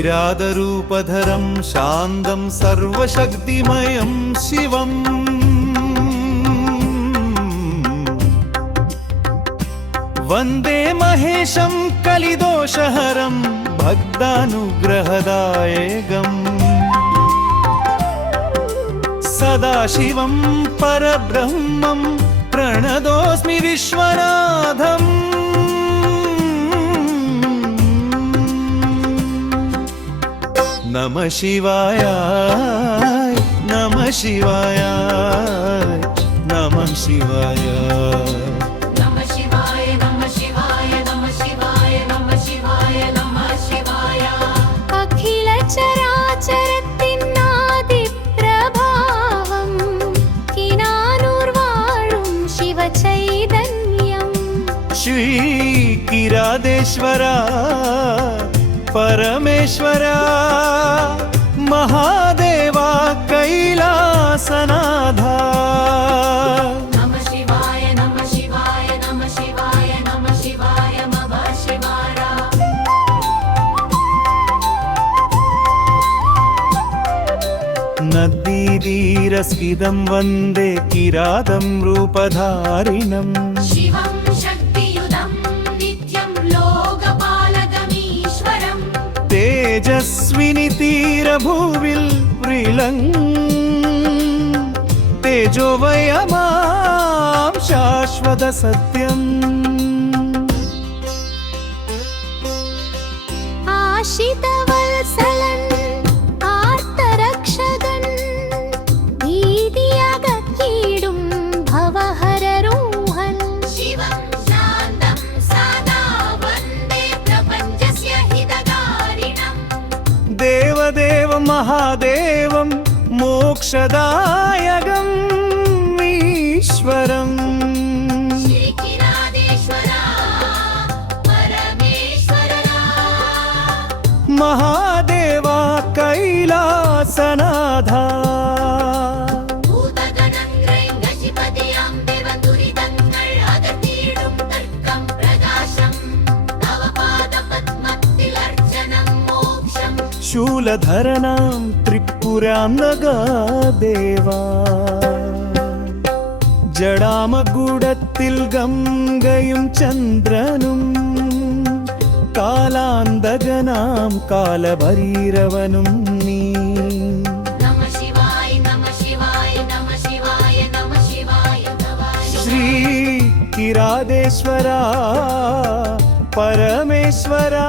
व्यादरूपधरं शान्तं सर्वशक्तिमयं शिवम्। वन्दे महेशं कलिदोषहरं भक्तानुग्रहदायकम्। सदाशिवं परब्रह्मं प्रणतोऽस्मि विश्वनाथम् शिवाय। नमः शिवाय। नमः शिवाय। शिवाय शिवाय शिवाय शिवाय अखिलचरा चिन्नादिप्रभावं किनानुर्वाणं शिव चैतन्यं श्री किरादेश्वरा परमेश्वरा। नदीधीरस्किदं वन्दे किरातं रूपधारिणम् शिवं शक्तियुधं नित्यं लोकपालकमीश्वरम् तेजस्विनि तीरभुविल् प्रिलङ् तेजोवयमां शाश्वतसत्यम् आशितव देवं महादेवं मोक्षदायकम् ईश्वरम्। महादेवा कैलासनाधा ശൂലധരനാം ത്രിപുരാന്തകാ ദേവാ ജടാമഗൂഢത്തിൽ ഗംഗയും ചന്ദ്രനും കാലാന്തകനാം കാലഭരീരവനും നീ. ശ്രീ കിരാദേശ്വര പരമേശ്വരാ.